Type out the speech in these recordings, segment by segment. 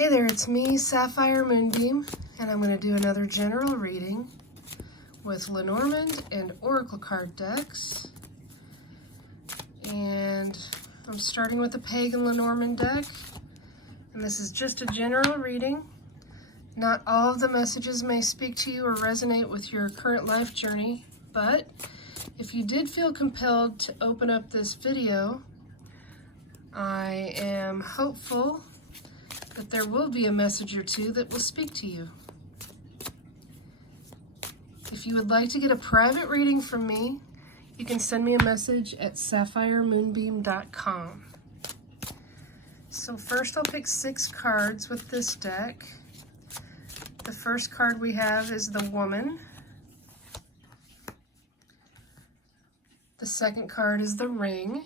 Hey there, it's me, Sapphire Moonbeam, and I'm going to do another general reading with Lenormand and Oracle card decks. And I'm starting with the Pagan Lenormand deck, and this is just a general reading. Not all of the messages may speak to you or resonate with your current life journey, but if you did feel compelled to open up this video, I am hopeful that there will be a message or two that will speak to you. If you would like to get a private reading from me, you can send me a message at sapphiremoonbeam.com. So first I'll pick 6 cards with this deck. The first card we have is the Woman. The second card is the Ring.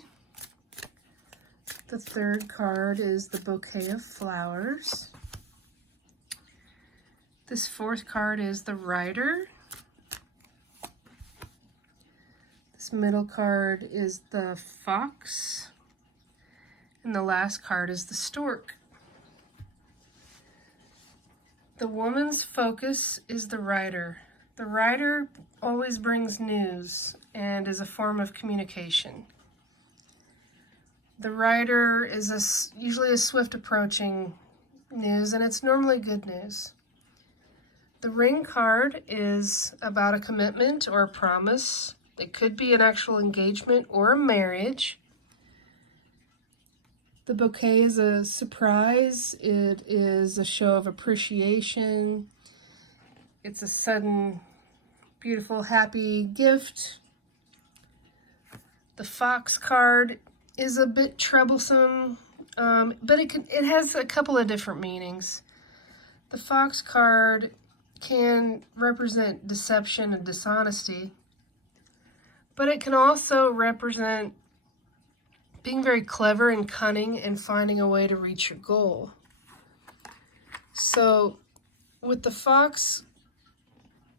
The third card is the Bouquet of Flowers. This fourth card is the Rider. This middle card is the Fox. And the last card is the Stork. The woman's focus is the Rider. The Rider always brings news and is a form of communication. The Rider is usually a swift approaching news, and it's normally good news. The Ring card is about a commitment or a promise. It could be an actual engagement or a marriage. The Bouquet is a surprise. It is a show of appreciation. It's a sudden, beautiful, happy gift. The Fox card is a bit troublesome, but it has a couple of different meanings. The Fox card can represent deception and dishonesty, but it can also represent being very clever and cunning and finding a way to reach your goal. So with the Fox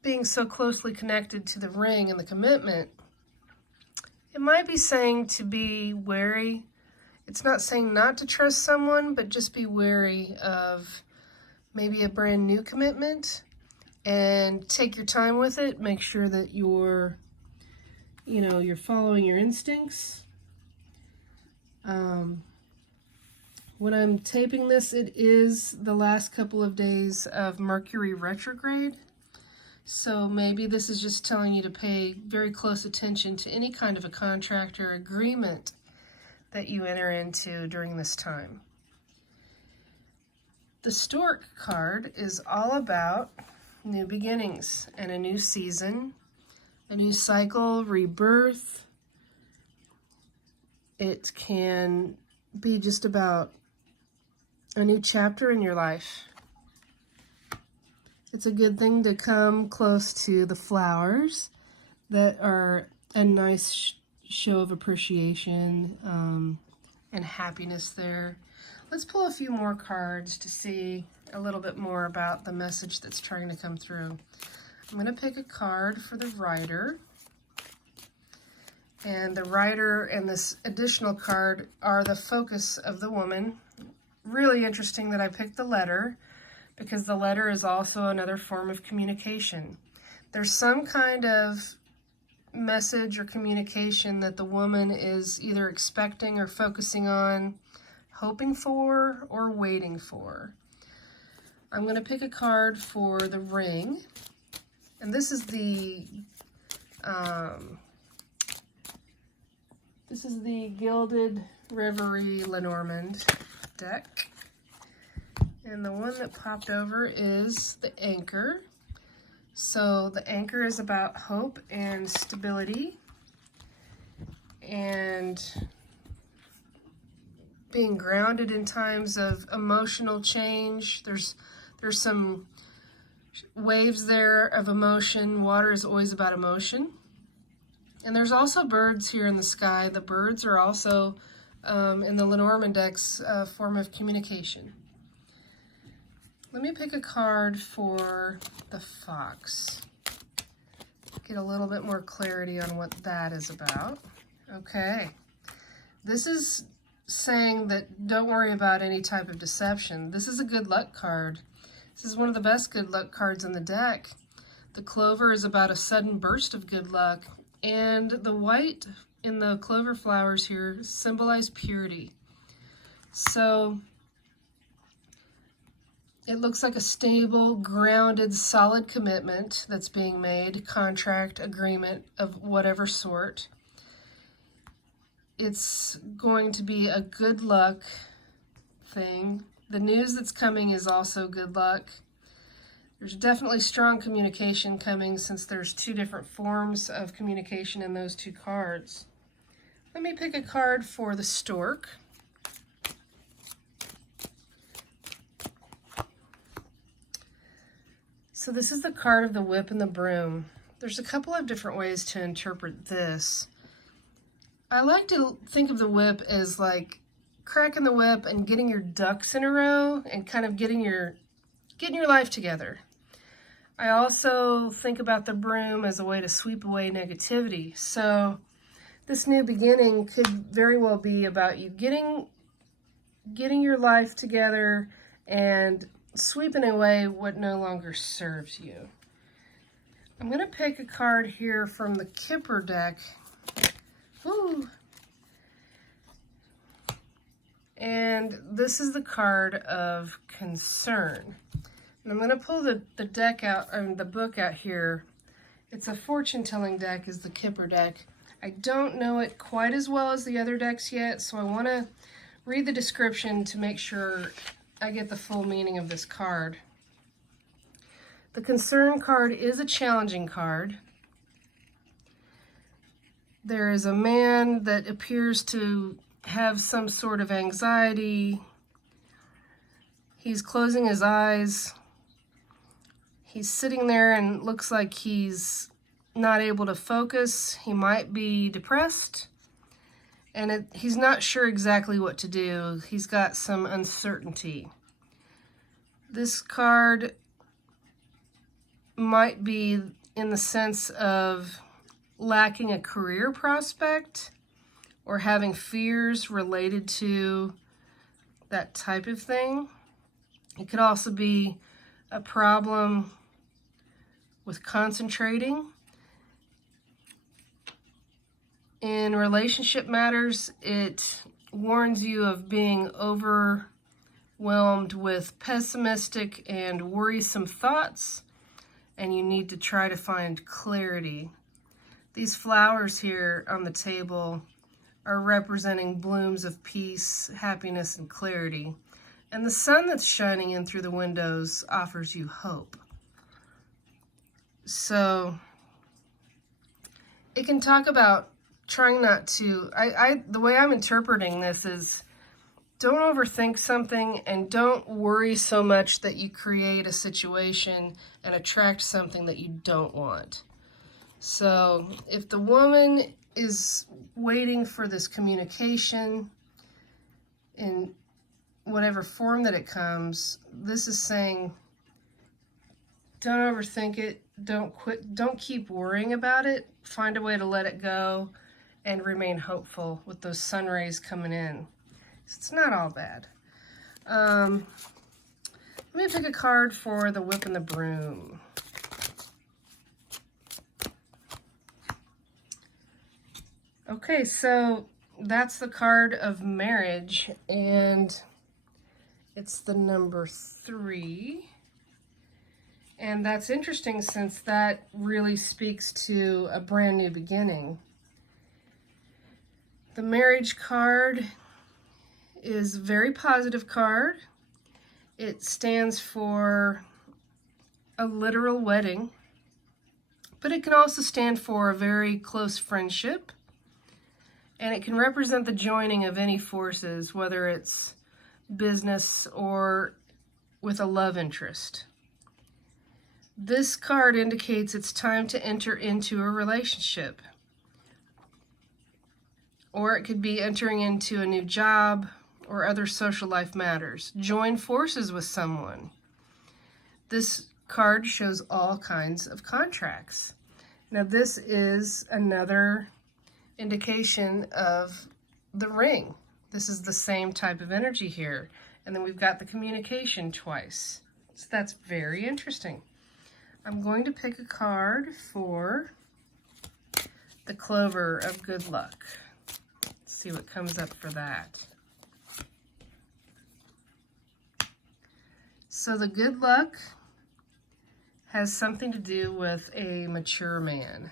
being so closely connected to the Ring and the commitment, it might be saying to be wary. It's not saying not to trust someone, but just be wary of maybe a brand new commitment and take your time with it. Make sure that you're following your instincts. When I'm taping this, it is the last couple of days of Mercury retrograde. So maybe this is just telling you to pay very close attention to any kind of a contract or agreement that you enter into during this time. The Stork card is all about new beginnings and a new season, a new cycle, rebirth. It can be just about a new chapter in your life. It's a good thing to come close to the flowers that are a nice show of appreciation and happiness there. Let's pull a few more cards to see a little bit more about the message that's trying to come through. I'm going to pick a card for the Rider. And the Rider and this additional card are the focus of the woman. Really interesting that I picked the letter, because the letter is also another form of communication. There's some kind of message or communication that the woman is either expecting or focusing on, hoping for, or waiting for. I'm going to pick a card for the Ring, and this is the Gilded Reverie Lenormand deck. And the one that popped over is the Anchor. So the Anchor is about hope and stability and being grounded in times of emotional change. There's some waves there of emotion. Water is always about emotion. And there's also birds here in the sky. The birds are also in the Lenormand deck's form of communication. Let me pick a card for the Fox. Get a little bit more clarity on what that is about. Okay. This is saying that don't worry about any type of deception. This is a good luck card. This is one of the best good luck cards in the deck. The clover is about a sudden burst of good luck, and the white in the clover flowers here symbolize purity. So it looks like a stable, grounded, solid commitment that's being made, contract, agreement of whatever sort. It's going to be a good luck thing. The news that's coming is also good luck. There's definitely strong communication coming, since there's two different forms of communication in those two cards. Let me pick a card for the stork. So this is the card of the whip and the broom. There's a couple of different ways to interpret this. I like to think of the whip as like cracking the whip and getting your ducks in a row and kind of getting your life together. I also think about the broom as a way to sweep away negativity. So this new beginning could very well be about you getting your life together and sweeping away what no longer serves you. I'm going to pick a card here from the Kipper deck. Woo! And this is the card of concern. And I'm going to pull the deck out, the book out here. It's a fortune-telling deck, is the Kipper deck. I don't know it quite as well as the other decks yet, so I want to read the description to make sure I get the full meaning of this card. The concern card is a challenging card. There is a man that appears to have some sort of anxiety. He's closing his eyes. He's sitting there and looks like he's not able to focus. He might be depressed, and he's not sure exactly what to do. He's got some uncertainty. This card might be in the sense of lacking a career prospect or having fears related to that type of thing. It could also be a problem with concentrating. In relationship matters, it warns you of being overwhelmed with pessimistic and worrisome thoughts, and you need to try to find clarity. These flowers here on the table are representing blooms of peace, happiness, and clarity. And the sun that's shining in through the windows offers you hope. So it can talk about trying not to, the way I'm interpreting this is, don't overthink something and don't worry so much that you create a situation and attract something that you don't want. So if the woman is waiting for this communication in whatever form that it comes, this is saying, don't overthink it, don't keep worrying about it, find a way to let it go and remain hopeful with those sun rays coming in. It's not all bad. Let me pick a card for the whip and the broom. Okay, so that's the card of marriage, and it's the number 3. And that's interesting, since that really speaks to a brand new beginning. The marriage card is a very positive card. It stands for a literal wedding, but it can also stand for a very close friendship, and it can represent the joining of any forces, whether it's business or with a love interest. This card indicates it's time to enter into a relationship, or it could be entering into a new job or other social life matters. Join forces with someone. This card shows all kinds of contracts. Now this is another indication of the ring. This is the same type of energy here. And then we've got the communication twice. So that's very interesting. I'm going to pick a card for the Clover of Good Luck. Let's see what comes up for that. So the Good Luck has something to do with a mature man.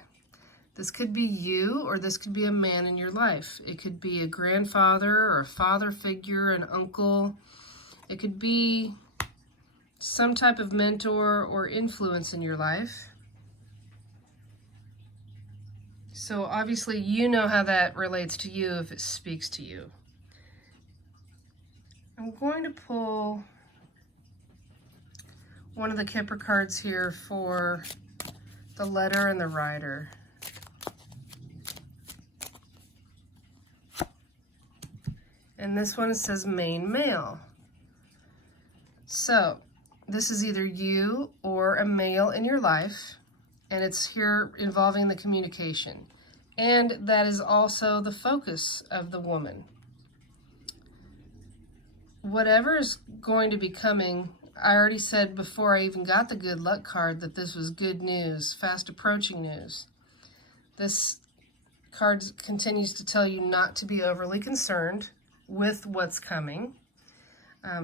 This could be you, or this could be a man in your life. It could be a grandfather or a father figure, an uncle. It could be some type of mentor or influence in your life. So obviously you know how that relates to you if it speaks to you. I'm going to pull one of the Kipper cards here for the letter and the rider. And this one says main male. So this is either you or a male in your life, and it's here involving the communication. And that is also the focus of the woman. Whatever is going to be coming, I already said before I even got the Good Luck card that this was good news, fast approaching news. This card continues to tell you not to be overly concerned with what's coming.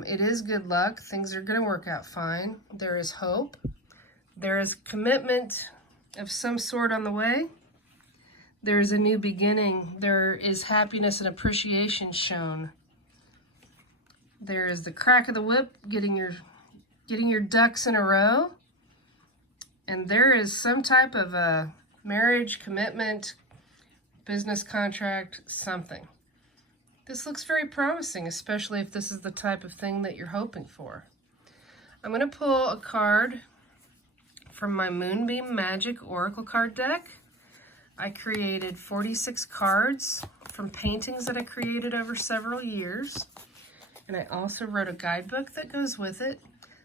It is good luck. Things are going to work out fine. There is hope. There is commitment of some sort on the way. There is a new beginning. There is happiness and appreciation shown. There is the crack of the whip, getting your ducks in a row. And there is some type of a marriage, commitment, business contract, something. This looks very promising, especially if this is the type of thing that you're hoping for. I'm going to pull a card from my Moonbeam Magick Oracle card deck. I created 46 cards from paintings that I created over several years. And I also wrote a guidebook that goes with it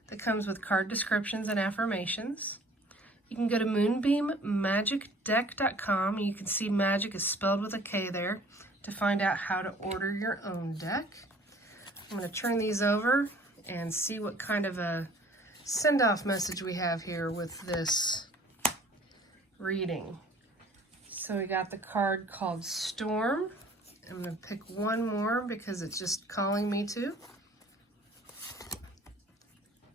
that comes with card descriptions and affirmations. You can go to moonbeammagickdeck.com. You can see magic is spelled with a K there to find out how to order your own deck. I'm going to turn these over and see what kind of a send-off message we have here with this reading. So we got the card called Storm. I'm going to pick one more because it's just calling me to.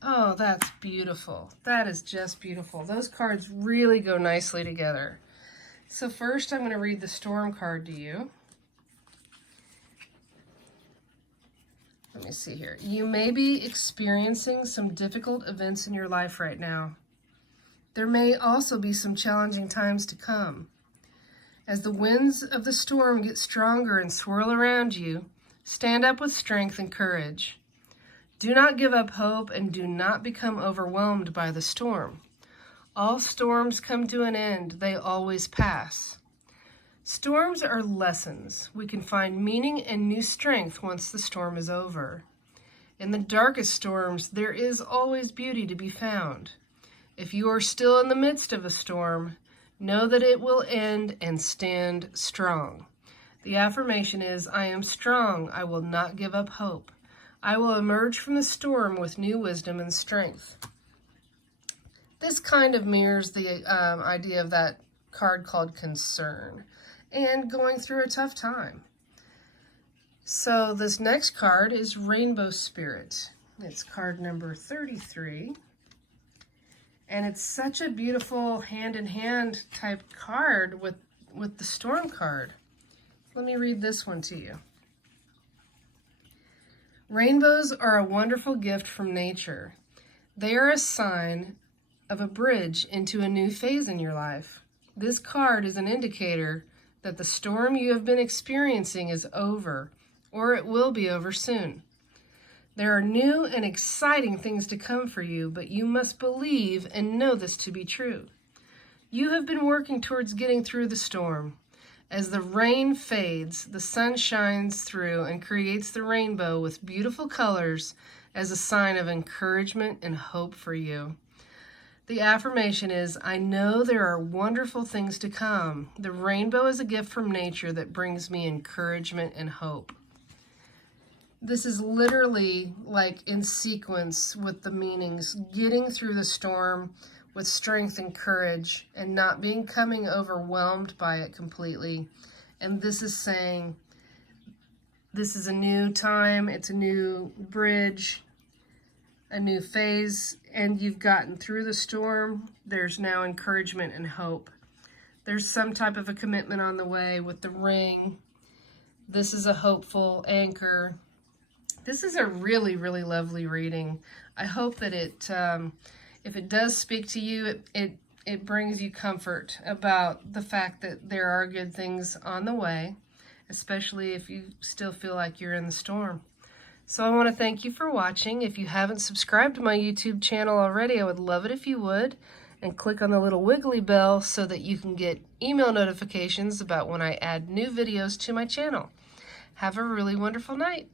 Oh, that's beautiful. That is just beautiful. Those cards really go nicely together. So first I'm going to read the Storm card to you. Let me see here. You may be experiencing some difficult events in your life right now. There may also be some challenging times to come. As the winds of the storm get stronger and swirl around you, stand up with strength and courage. Do not give up hope and do not become overwhelmed by the storm. All storms come to an end. They always pass. Storms are lessons. We can find meaning and new strength once the storm is over. In the darkest storms, there is always beauty to be found. If you are still in the midst of a storm, know that it will end and stand strong. The affirmation is, I am strong. I will not give up hope. I will emerge from the storm with new wisdom and strength. This kind of mirrors the idea of that card called Concern and going through a tough time. So this next card is Rainbow Spirit. It's card number 33. And it's such a beautiful hand-in-hand type card with the Storm card. Let me read this one to you. Rainbows are a wonderful gift from nature. They are a sign of a bridge into a new phase in your life. This card is an indicator that the storm you have been experiencing is over, or it will be over soon. There are new and exciting things to come for you, but you must believe and know this to be true. You have been working towards getting through the storm. As the rain fades, the sun shines through and creates the rainbow with beautiful colors as a sign of encouragement and hope for you. The affirmation is, I know there are wonderful things to come. The rainbow is a gift from nature that brings me encouragement and hope. This is literally like in sequence with the meanings, getting through the storm with strength and courage and not becoming overwhelmed by it completely. And this is saying, this is a new time, it's a new bridge, a new phase, and you've gotten through the storm. There's now encouragement and hope. There's some type of a commitment on the way with the ring. This is a hopeful anchor. This is a really, really lovely reading. I hope that it, if it does speak to you, it brings you comfort about the fact that there are good things on the way, especially if you still feel like you're in the storm. So I want to thank you for watching. If you haven't subscribed to my YouTube channel already, I would love it if you would. And click on the little wiggly bell so that you can get email notifications about when I add new videos to my channel. Have a really wonderful night.